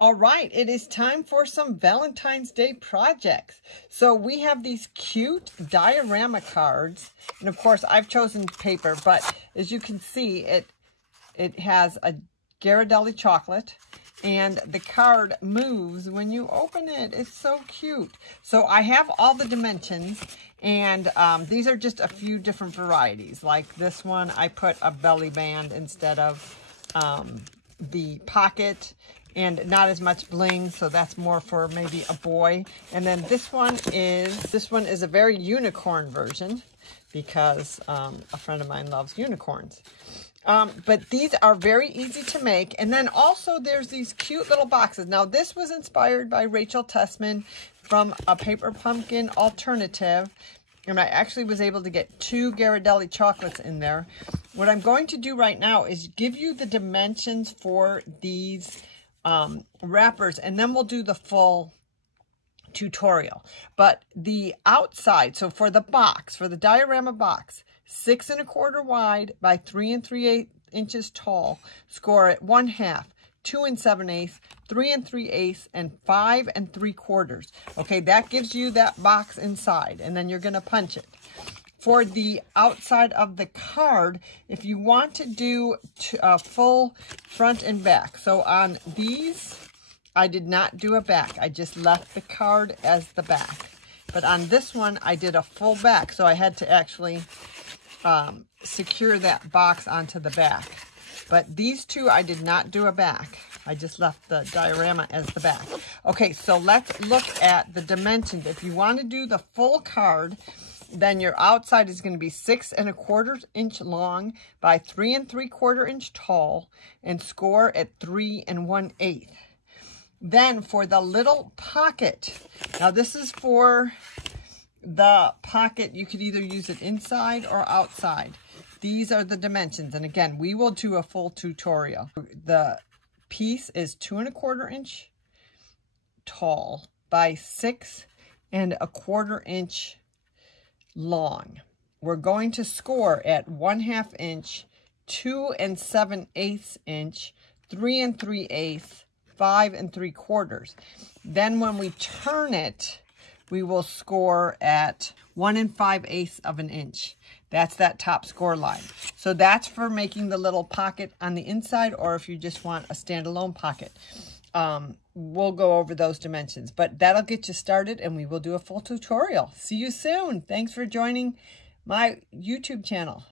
All right, it is time for some Valentine's Day projects. So we have these cute diorama cards, and of course I've chosen paper, but as you can see, it has a Ghirardelli chocolate, and the card moves when you open it. It's so cute. So I have all the dimensions, and these are just a few different varieties. Like this one, I put a belly band instead of the pocket, and not as much bling, so that's more for maybe a boy. And then this one is a very unicorn version because a friend of mine loves unicorns. But these are very easy to make. And then also there's these cute little boxes. Now this was inspired by Rachel Tessman from a paper pumpkin alternative. And I actually was able to get 2 Ghirardelli chocolates in there. What I'm going to do right now is give you the dimensions for these wrappers, and then we'll do the full tutorial. But the outside, so for the box, for the diorama box, 6 1/4 wide by 3 3/8 inches tall, score at 1/2, 2 7/8, 3 3/8, and 5 3/4. Okay, that gives you that box inside, and then you're going to punch it. For the outside of the card, if you want to do a full front and back. So on these, I did not do a back. I just left the card as the back. But on this one, I did a full back. So I had to actually secure that box onto the back. But these two, I did not do a back. I just left the diorama as the back. Okay, so let's look at the dimensions. If you want to do the full card, then your outside is going to be 6 1/4 inch long by 3 3/4 inch tall, and score at 3 1/8. Then for the little pocket, now this is for the pocket. You could either use it inside or outside. These are the dimensions, and again, we will do a full tutorial. The piece is 2 1/4 inch tall by 6 1/4 inch long. We're going to score at 1/2 inch, 2 7/8 inch, 3 3/8, 5 3/4. Then when we turn it, we will score at 1 5/8 of an inch. That's that top score line. So that's for making the little pocket on the inside, or if you just want a standalone pocket. We'll go over those dimensions, but that'll get you started, and we will do a full tutorial. See you soon. Thanks for joining my YouTube channel.